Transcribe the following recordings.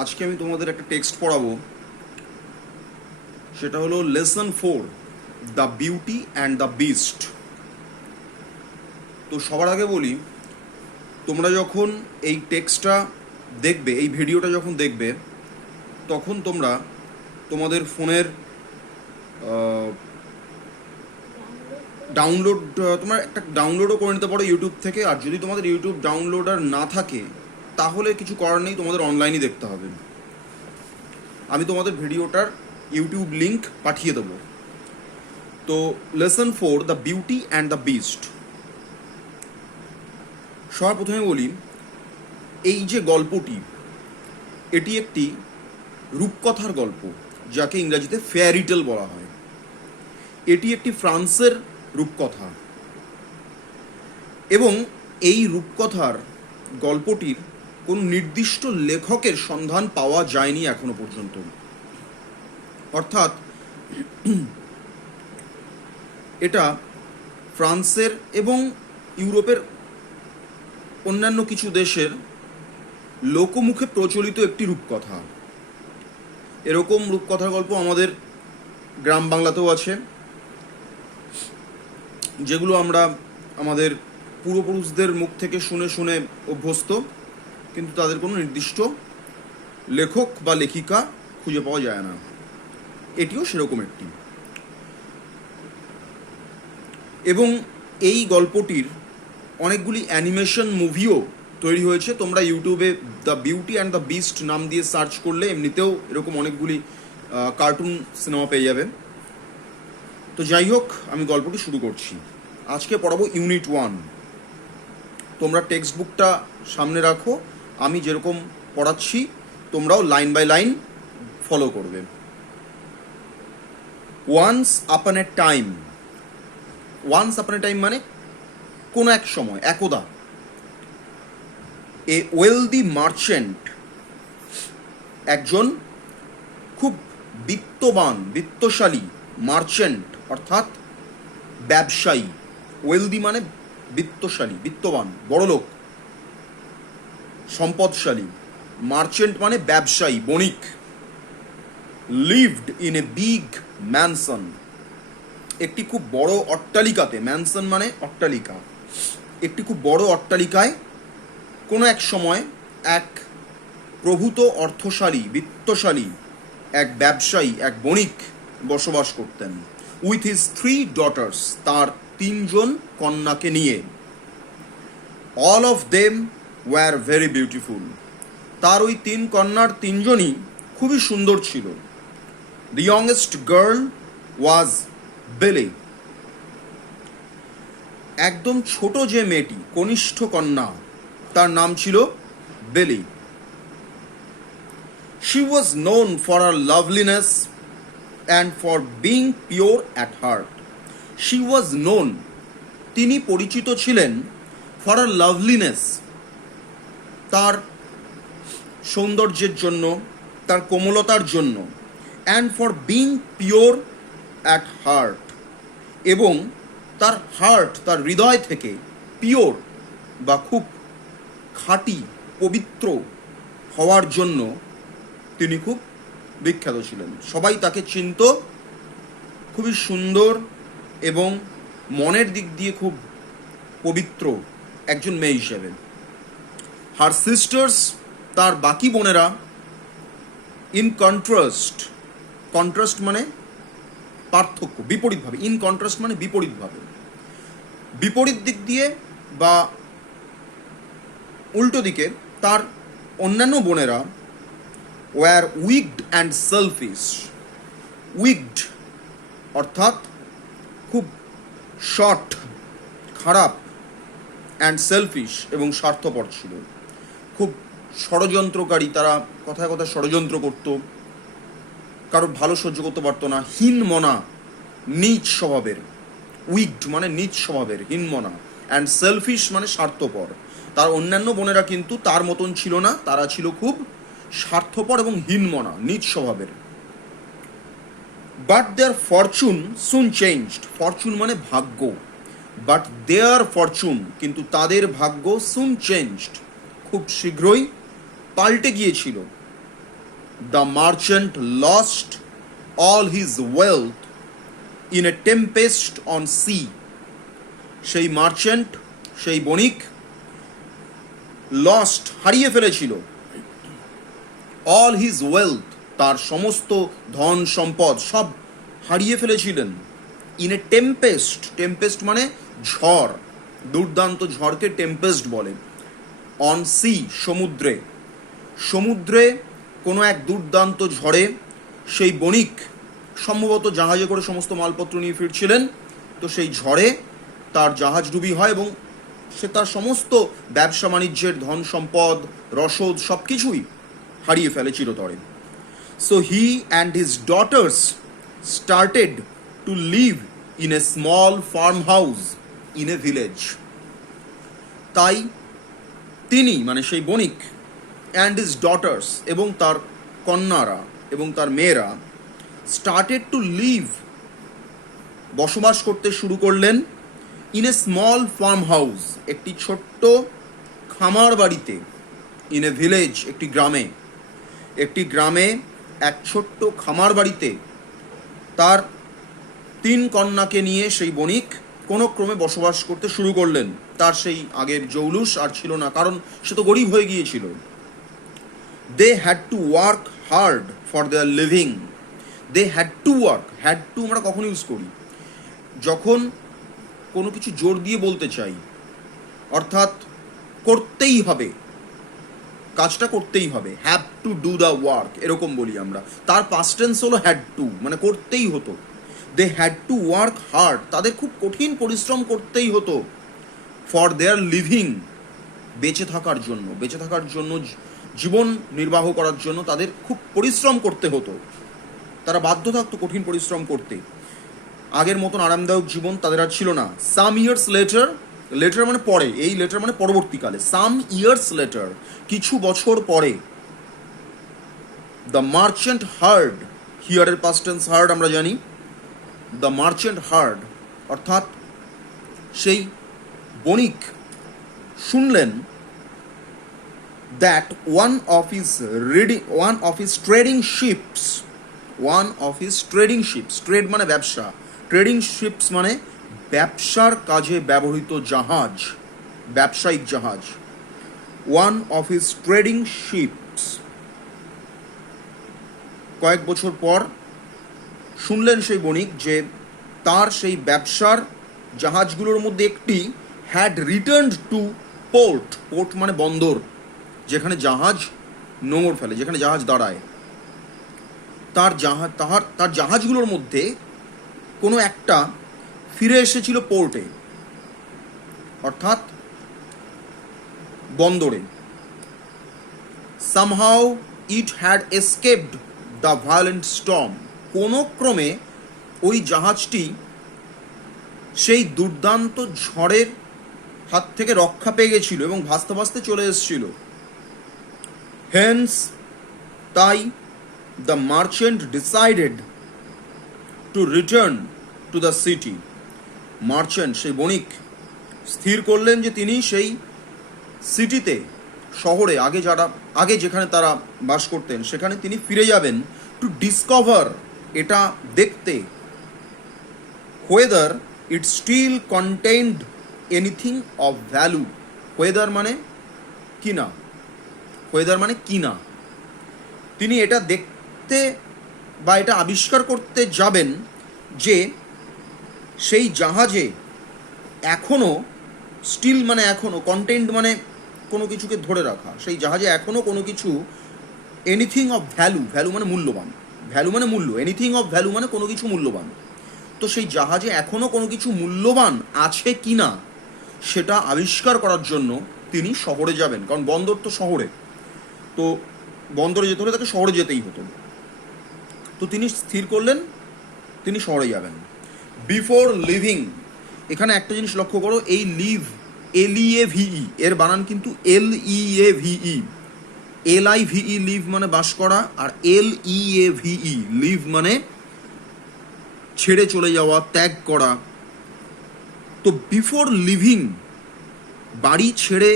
আজকে আমি তোমাদের একটা টেক্সট পড়াবো, সেটা হলো lesson 4, the beauty and the beast. তো সবার আগে বলি, তোমরা যখন এই টেক্সটটা দেখবে, এই ভিডিওটা যখন দেখবে, তখন তোমরা তোমাদের ফোনের তোমরা একটা ডাউনলোডও করে নিতে পারো ইউটিউব থেকে। আর যদি তোমাদের ইউটিউব ডাউনলোডার না থাকে তাহলে কিছু করার নেই, তোমাদের অনলাইনই দেখতে হবে। আমি তোমাদের ভিডিওটার ইউটিউব লিংক পাঠিয়ে দেবো। তো lesson 4, the beauty and the beast. সবার প্রথমে বলি, এই যে গল্পটি, এটি একটি রূপকথার গল্প, যাকে ইংরেজিতে ফেয়ারি টেল বলা হয়। এটি একটি ফ্রান্সের রূপকথা এবং এই রূপকথার গল্পটির কোনো নির্দিষ্ট লেখকের সন্ধান পাওয়া যায়নি এখনো পর্যন্ত। অর্থাৎ এটা ফ্রান্সের এবং ইউরোপের অন্যান্য কিছু দেশের লোকমুখে প্রচলিত একটি রূপকথা। এরকম রূপকথার গল্প আমাদের গ্রাম বাংলাতেও আছে, যেগুলো আমরা আমাদের পূর্বপুরুষদের মুখ থেকে শুনে শুনে অভ্যস্ত, কিন্তু তাদের কোনো নির্দিষ্ট লেখক বা লেখিকা খুঁজে পাওয়া যায় না। এটিও সেরকম একটি। এবং এই গল্পটির অনেকগুলি অ্যানিমেশন মুভিও তৈরি হয়েছে। তোমরা ইউটিউবে the beauty and the beast নাম দিয়ে সার্চ করলে এমনিতেও এরকম অনেকগুলি কার্টুন সিনেমা পেয়ে যাবে। তো যাই হোক, আমি গল্পটি শুরু করছি। আজকে পড়াবো ইউনিট 1। তোমরা টেক্সট বুকটা সামনে রাখো, আমি যেরকম পড়াচ্ছি তোমরাও লাইন বাই লাইন ফলো করবে। Once upon a time. Once upon a time মানে কোনো এক সময়, একদা। এ ওয়েলদি মার্চেন্ট, একজন খুব বিত্তশালী মার্চেন্ট অর্থাৎ ব্যবসায়ী। ওয়েলদি মানে বিত্তশালী, বিত্তবান, বড়লোক, সম্পদশালী। মার্চেন্ট মানে ব্যবসায়ী, বণিক। Lived in a big mansion, একটি খুব বড় অট্টালিকাতে। ম্যানসন মানে অট্টালিকা। একটি খুব বড় অট্টালিকায় কোনো এক সময় এক প্রভূত অর্থশালী, বিত্তশালী এক ব্যবসায়ী, এক বণিক বসবাস করতেন। উইথ হিজ 3 ডটার্স, তার 3জন কন্যাকে নিয়ে। All of them were very beautiful, তার ওই 3 কন্যার 3জনই খুবই সুন্দর ছিল। দি ইয়ংগেস্ট গার্ল ওয়াজ বেলি, একদম ছোট যে মেয়েটি, কনিষ্ঠ কন্যা, তার নাম ছিল বেলি। She was known for her loveliness and for being pure at heart. She was known, তিনি পরিচিত ছিলেন, for her loveliness, তার সৌন্দর্যের জন্য, তার কোমলতার জন্য, and for being pure at heart, এবং তার হার্ট, তার হৃদয় থেকে পিওর বা খুব খাঁটি, পবিত্র হওয়ার জন্য তিনি খুব বিখ্যাত ছিলেন। সবাই তাকে চিনত খুবই সুন্দর এবং মনের দিক দিয়ে খুব পবিত্র একজন মেয়ে হিসেবে। হার সিস্টার্স, তার বাকি বোনেরা, ইন কন্ট্রাস্ট, কন্ট্রাস্ট মানে পার্থক্য, বিপরীতভাবে। ইন কন্ট্রাস্ট মানে বিপরীতভাবে, বিপরীত দিক দিয়ে বা উল্টো দিকে তার অন্যান্য বোনেরা were wicked and selfish. Wicked অর্থাৎ খুব শর্ট, খারাপ, অ্যান্ড সেলফিশ এবং স্বার্থপর ছিল। খুব ষড়যন্ত্রকারী, তারা কথায় কথায় ষড়যন্ত্র করত, কারোর ভালো সহ্য করতে পারতো না। হীনমনা, নীচ স্বভাবের। উইকড মানে নীচ স্বভাবের, হীনমনা। অ্যান্ড সেলফিশ মানে স্বার্থপর। তার অন্যান্য বোনেরা কিন্তু তার মতন ছিল না, তারা ছিল খুব স্বার্থপর এবং হীনমনা, নীচ স্বভাবের। But their fortune soon changed. Fortune মানে ভাগ্য। বাট দেয়ার ফরচুন, কিন্তু তাদের ভাগ্য, সুন চেঞ্জড খুব শীঘ্রই পাল্টে গিয়েছিল। The merchant lost all his wealth in a tempest on sea. সেই মার্চেন্ট, সেই বণিক লস্ট হারিয়ে ফেলেছিল অল হিজ ওয়েলথ, তার সমস্ত ধন সম্পদ সব হারিয়ে ফেলেছিলেন। ইন এ টেম্পেস্ট, টেম্পেস্ট মানে ঝড়, দুর্দান্ত ঝড়কে টেম্পেস্ট বলে। অন সি, সমুদ্রে, সমুদ্রে কোনো এক দুর্দান্ত ঝড়ে সেই বণিক সম্ভবত জাহাজে করে সমস্ত মালপত্র নিয়ে ফিরছিলেন। তো সেই ঝড়ে তার জাহাজ ডুবি হয় এবং সে তার সমস্ত ব্যবসা বাণিজ্যের ধন সম্পদ, রসদ সব কিছুই হারিয়ে ফেলে চিরতরে। So he and his daughters started to live in a small farm house in a village. তাই তিনি মানে সেই বণিক অ্যান্ড হিজ ডটার্স এবং তার কন্যারা এবং তার মেয়েরা স্টার্টেড টু লিভ, বসবাস করতে শুরু করলেন in a small farm house, একটি ছোট্ট খামার বাড়িতে। ইন এ ভিলেজ, একটি গ্রামে, একটি গ্রামে এক ছোট্ট খামার বাড়িতে তার 3 কন্যাকে নিয়ে সেই বণিক কোনো ক্রমে বসবাস করতে শুরু করলেন। তার সেই আগের জৌলুস আর ছিল না, কারণ সে তো গরিব হয়ে গিয়েছিল। They had to work hard for their living. They had to work, had to আমরা কখন ইউজ করি? যখন কোনো কিছু জোর দিয়ে বলতে চাই, অর্থাৎ করতেই হবে, কাজটা করতেই হবে। Have to do the work এরকম বলি আমরা। তার পাস্ট টেন্স হলো হ্যাড টু, মানে করতেই হতো। They had to work hard, তাদের খুব কঠিন পরিশ্রম করতেই হতো। ফর দেয়ার লিভিং, বেঁচে থাকার জন্য, বেঁচে থাকার জন্য, জীবন নির্বাহ করার জন্য তাদের খুব পরিশ্রম করতে হতো। তারা বাধ্য থাকতো কঠিন পরিশ্রম করতে। আগের মতন আরামদায়ক জীবন তাদের আর ছিল না। সাম ইয়ার্স লেটার, লেটার মানে পরে, এই লেটার মানে পরবর্তীকালে। সাম ইয়ার্স লেটার, কিছু বছর পরে। দ্য মার্চেন্ট হার্ড, হিয়ারের পাস্ট টেন্স হার্ড আমরা জানি। দ্য মার্চেন্ট হার্ড অর্থাৎ সেই বণিক শুনলেন that one of his trading ships, trade মানে ব্যবসা, ট্রেডিং শিপস মানে ব্যবসার কাজে ব্যবহৃত জাহাজ, ব্যবসায়িক জাহাজ। one of his trading ships, কয়েক বছর পর শুনলেন সেই বণিক যে তার সেই ব্যবসার জাহাজগুলোর মধ্যে একটি had returned to port, port মানে বন্দর, যেখানে জাহাজ নোঙর ফেলে, যেখানে জাহাজ দাঁড়ায়। তার জাহাজগুলোর মধ্যে কোনো একটা ফিরে এসেছিল পোর্টে, অর্থাৎ বন্দরে। Somehow it had escaped the violent storm, কোনো ক্রমে ওই জাহাজটি সেই দুর্দান্ত ঝড়ের হাত থেকে রক্ষা পেয়ে গেছিল এবং ভাসতে ভাসতে চলে এসেছিল। হেন্স, তাই the merchant decided to return to the city. Merchant সেই বণিক স্থির করলেন যে তিনি সেই সিটিতে, শহরে, আগে যেখানে তারা বাস করতেন সেখানে তিনি ফিরে যাবেন। টু ডিসকভার, এটা দেখতে, whether it still contained anything of value. whether মানে কিনা, whether মানে কিনা। তিনি এটা দেখতে বা এটা আবিষ্কার করতে যাবেন যে সেই জাহাজে এখনও, স্টিল মানে এখনও, কন্টেন্ট মানে কোনো কিছুকে ধরে রাখা, সেই জাহাজে এখনও কোনো কিছু, এনিথিং অফ ভ্যালু, ভ্যালু মানে মূল্যবান, ভ্যালু মানে মূল্য, এনিথিং অফ ভ্যালু মানে কোনো কিছু মূল্যবান। তো সেই জাহাজে এখনও কোনো কিছু মূল্যবান আছে কি না সেটা আবিষ্কার করার জন্য তিনি শহরে যাবেন, কারণ বন্দর তো শহরে, তো বন্দরে যেতে হলে তাকে শহরে যেতেই হতো। তো তিনি স্থির করলেন তিনি শহরে যাবেন। বিফোর লিভিং, এখানে একটা জিনিস লক্ষ্য করো, এই লিভ, LEAVE এর বানান কিন্তু LEAVE, LIVE লিভ মানে বাস করা, আর LEAVE লিভ মানে ছেড়ে চলে যাওয়া, ত্যাগ করা। তো বিফোর লিভিং, বাড়ি ছেড়ে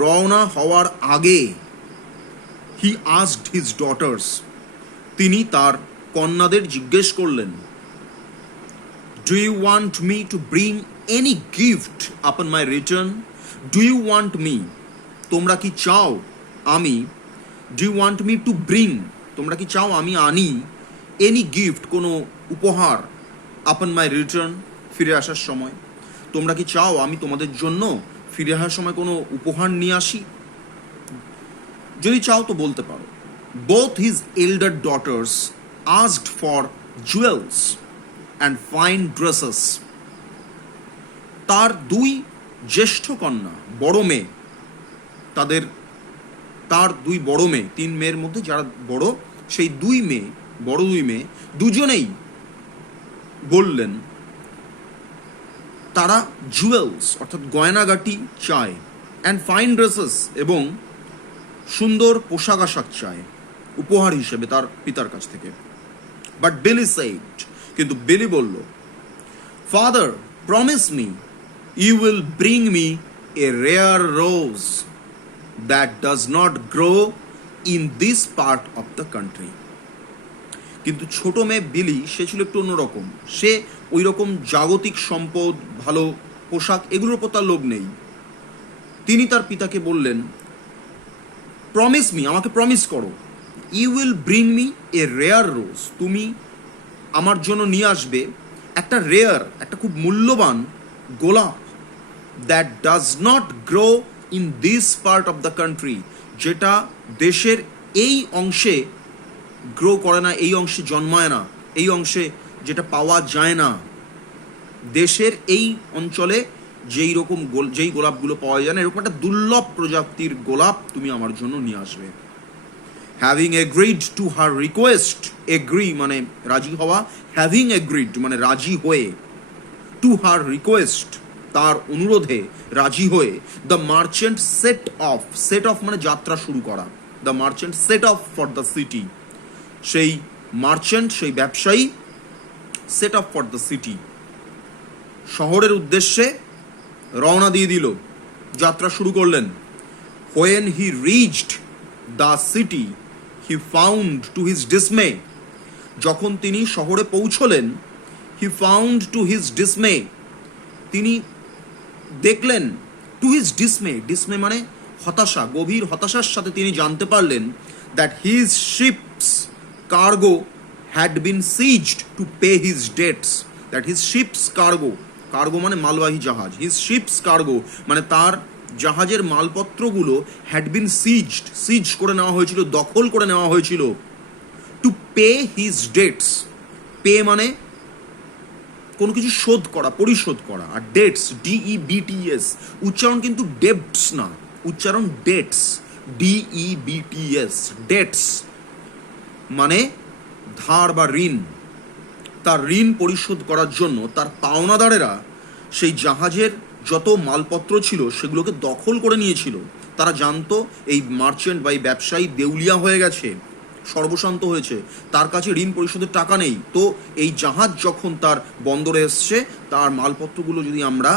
রওনা হওয়ার আগে, হি আস্কড হিজ ডটার্স, তিনি তার কন্যাদের জিজ্ঞেস করলেন, do you want me to bring any gift upon my return? Do you want me, তোমরা কি চাও আমি, do you want me to bring, তোমরা কি চাও আমি আনি, এনি গিফট, কোনো উপহার, আপন মাই রিটার্ন, ফিরে আসার সময়? তোমরা কি চাও আমি তোমাদের জন্য ফিরে আসার সময় কোনো উপহার নিয়ে আসি? যদি চাও তো বলতে পারো। Both his এল্ডার daughters asked for jewels and fine dresses, তার দুই জ্যেষ্ঠ কন্যা, বড় মেয়ে, তার দুই বড় মেয়ে, তিন মেয়ের মধ্যে যারা বড়, সেই বড় দুই মেয়ে দুজনেই বললেন তারা জুয়েলস অর্থাৎ গয়নাগাটি চায়, অ্যান্ড ফাইন ড্রেসেস এবং সুন্দর পোশাক আশাক চায় উপহার হিসেবে তার পিতার কাছ থেকে। বাট বিলি সেইড, কিন্তু বিলি বলল, father promise me you will bring me a rare rose that does not grow in this part of the country. কিন্তু ছোট মেয়ে বিলি, সে ছিল একটু অন্যরকম, সে ওই রকম জাগতিক সম্পদ, ভালো পোশাক, এগুলোর উপর তার লোভ নেই। তিনি তার পিতাকে বললেন, প্রমিস মি, আমাকে প্রমিস করো, you will bring me a rare rose, তুমি আমার জন্য নিয়ে আসবে একটা রেয়ার, একটা খুব মূল্যবান গোলাপ, that does not grow in this part of the country, যেটা দেশের এই অংশে গ্রো করে না, এই অংশে জন্মায় না, এই অংশে যেটা পাওয়া যায় না। দেশের এই অঞ্চলে যেই গোলাপগুলো পাওয়া যায় না, এরকম একটা দুর্লভ প্রজাতির গোলাপ তুমি আমার জন্য নিয়ে আসবে। Having agreed to her request, agree মানে রাজি হওয়া, হ্যাভিং এগ্রিড মানে রাজি হয়ে, টু হার রিকোয়েস্ট তার অনুরোধে রাজি হয়ে, দ্য মার্চেন্ট সেট অফ মানে যাত্রা শুরু করা, the merchant set off for the city, সেই মার্চেন্ট, সেই ব্যবসায়ী, set off for the city, শহরের উদ্দেশ্যে রওনা দিয়ে দিল, যাত্রা শুরু করলেন। When he reached the city he found to his dismay, যখন তিনি শহরে পৌঁছলেন, he found to his dismay, তিনি দেখলেন, টু হিজ ডিসমে মানে হতাশা, গভীর হতাশার সাথে তিনি জানতে পারলেন, that his ships cargo had been ceased to pay his dates, that his ships cargo, cargo মানে মালবাহী জাহাজ, হিজ শিপস কার্গো মানে তার জাহাজের মালপত্রগুলো হ্যাড বিন সিজ করে নেওয়া হয়েছিল, দখল করে নেওয়া হয়েছিল, to pay his dates, pay মানে কোনো কিছু শোধ করা, পরিশোধ করা, আর ডেটস DEBTS, উচ্চারণ কিন্তু ডেবটস না, উচ্চারণ ডেটস, DEBTS, ডেটস মানে ধার বা ঋণ। তার ঋণ পরিশোধ করার জন্য তার পাওনাদারেরা সেই জাহাজের যত মালপত্র ছিল সেগুলোকে দখল করে নিয়েছিল। তারা জানতো এই মার্চেন্ট বা এই ব্যবসায়ী দেউলিয়া হয়ে গেছে, সর্বশান্ত হয়েছে, তার কাছে ঋণ পরিশোধের টাকা নেই। তো এই জাহাজ যখন তার বন্দরে এসছে, তার মালপত্রগুলো যদি আমরা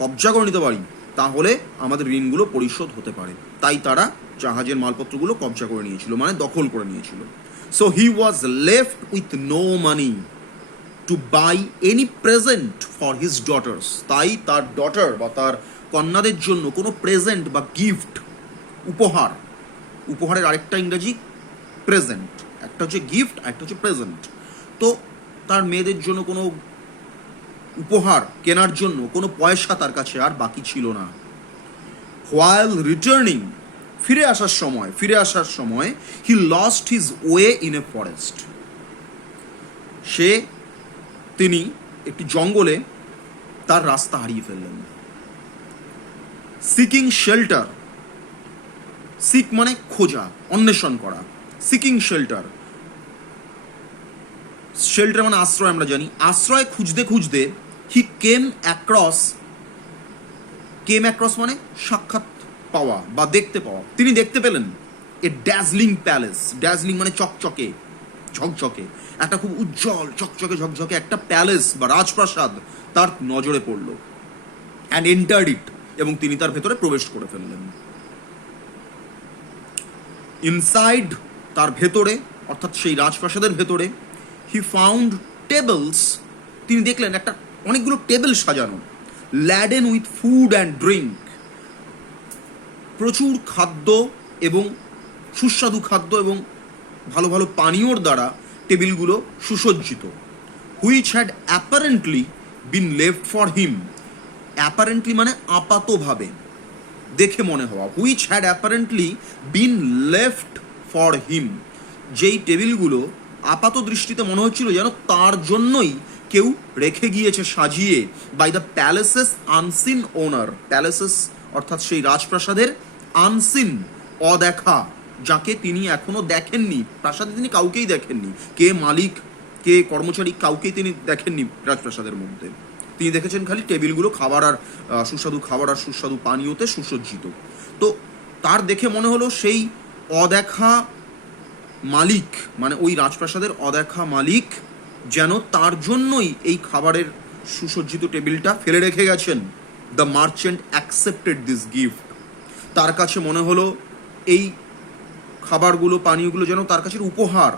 কবজা করে নিতে পারি, তাহলে আমাদের ঋণগুলো পরিশোধ হতে পারে। তাই তারা জাহাজের মালপত্রগুলো কবজা করে নিয়েছিল, মানে দখল করে নিয়েছিল। So he was left with no money to buy any present for his daughters, তাই তার ডটার বা তার কন্যাদের জন্য কোনো প্রেজেন্ট বা গিফট, উপহারের আরেকটা ইংরেজি প্রেজেন্ট, একটা হচ্ছে গিফট, একটা হচ্ছে প্রেজেন্ট। তো তার মেয়েদের জন্য কোনো উপহার কেনার জন্য কোনো পয়সা তার কাছে আর বাকি ছিল না। হোয়াইল রিটার্নিং, ফিরে আসার সময় he lost his way in a forest, তিনি একটি জঙ্গলে তার রাস্তা হারিয়ে ফেললেন। সিকিং শেল্টার, সিক মানে খোঁজা, অন্বেষণ করা, সিকিং শেল্টার, শেল্টার মানে আশ্রয়, আমরা জানি। আশ্রয় খুঁজতে হি কেম অ্যাক্রস মানে সাক্ষাৎ পাওয়া বা দেখতে পাওয়া, তিনি দেখতে পেলেন এ ড্যাজলিং প্যালেস, ড্যাজলিং মানে চকচকে, ঝকঝকে, একটা খুব উজ্জ্বল চকচকে ঝকঝকে একটা প্যালেস বা রাজপ্রাসাদ তার নজরে পড়ল। অ্যান্ড এন্টার্ড ইট, এবং তিনি তার ভেতরে প্রবেশ করে ফেললেন। ইনসাইড, তার ভেতরে, অর্থাৎ সেই রাজপ্রাসাদের ভেতরে, হি ফাউন্ড টেবলস, তিনি দেখলেন একটা অনেকগুলো টেবিল সাজানো, ল্যাডেন উইথ ফুড অ্যান্ড ড্রিঙ্ক, প্রচুর খাদ্য এবং সুস্বাদু খাদ্য এবং ভালো ভালো পানীয়র দ্বারা টেবিলগুলো সুসজ্জিত। Which had apparently been left for him, apparently মানে আপাতভাবে, দেখে মনে হওয়া, which had apparently been left for him, যেই টেবিলগুলো আপাত দৃষ্টিতে মনে হচ্ছিল যেন তার জন্যই কেউ রেখে গিয়েছে সাজিয়ে, by the palaces unseen owner, palaces অর্থাৎ সেই রাজপ্রাসাদের, আনসিন অদেখা, যাকে তিনি এখনো দেখেননি, প্রাসাদে তিনি কাউকেই দেখেননি, কে মালিক কে কর্মচারী কাউকেই তিনি দেখেননি রাজপ্রাসাদের মধ্যে, তিনি দেখেছেন খালি টেবিলগুলো খাবার আর সুস্বাদু খাবার আর সুস্বাদু পানীয়তে সুসজ্জিত। তো তার দেখে মনে হলো সেই অদেখা মালিক, মানে ওই রাজপ্রাসাদের অদেখা মালিক যেন তার জন্যই এই খাবারের সুসজ্জিত টেবিলটা ফেলে রেখে গেছেন। The merchant accepted this gift, তার কাছে মনে হলো এই খাবারগুলো পানীয়গুলো যেন তার কাছে উপহার,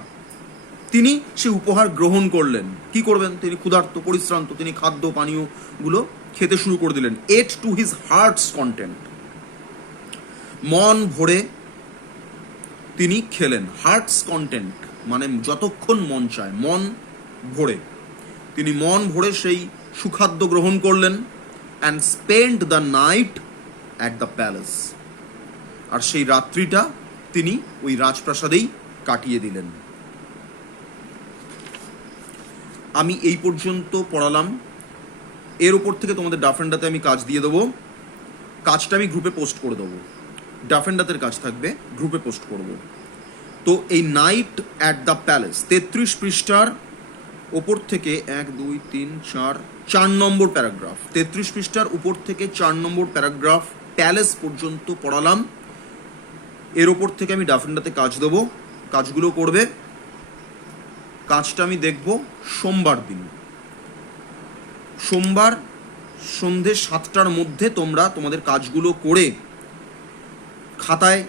তিনি সে উপহার গ্রহণ করলেন। কি করবেন, তিনি ক্ষুধার্ত পরিশ্রান্ত, তিনি খাদ্য পানীয়গুলো খেতে শুরু করে দিলেন। এট টু হিজ হার্টস কন্টেন্ট, মন ভরে তিনি খেলেন। হার্টস কন্টেন্ট মানে যতক্ষণ মন চায়, মন ভরে তিনি মন ভরে সেই সুখাদ্য গ্রহণ করলেন। And spend the night at the palace, আর সেই রাত্রিটা তিনি ওই রাজপ্রাসাদেই কাটিয়ে দিলেন। আমি এই পর্যন্ত পড়ালাম, এর ওপর থেকে তোমাদের ডাফেন্ডাতে আমি কাজ দিয়ে দেবো, কাজটা আমি গ্রুপে পোস্ট করে দেবো, ডাফেন্ডাতের কাজ থাকবে, গ্রুপে পোস্ট করব। তো এই নাইট অ্যাট দ্য প্যালেস 33 পৃষ্ঠার ওপর থেকে 1 2 3 4 4 নম্বর প্যারাগ্রাফ, 33 পৃষ্ঠার উপর থেকে 4 নম্বর প্যারাগ্রাফ প্যালেস পর্যন্ত পড়ালাম। এর ওপর থেকে আমি ডাফেন্ডাতে কাজ দেবো, কাজগুলো করবে। কাজটা আমি দেখব সোমবার দিন, সোমবার সন্ধে 7টার মধ্যে তোমরা তোমাদের কাজগুলো করে খাতায়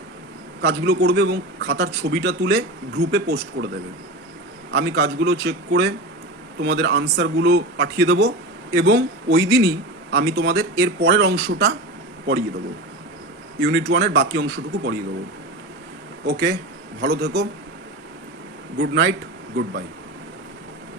কাজগুলো করবে এবং খাতার ছবিটা তুলে গ্রুপে পোস্ট করে দেবে। আমি কাজগুলো চেক করে তোমাদের আনসারগুলো পাঠিয়ে দেবো এবং ওই দিনই আমি তোমাদের এর পরের অংশটা পড়িয়ে দেবো, ইউনিট 1-এর বাকি অংশটুকু পড়িয়ে দেবো। ওকে, ভালো থেকো, গুড নাইট, গুড বাই।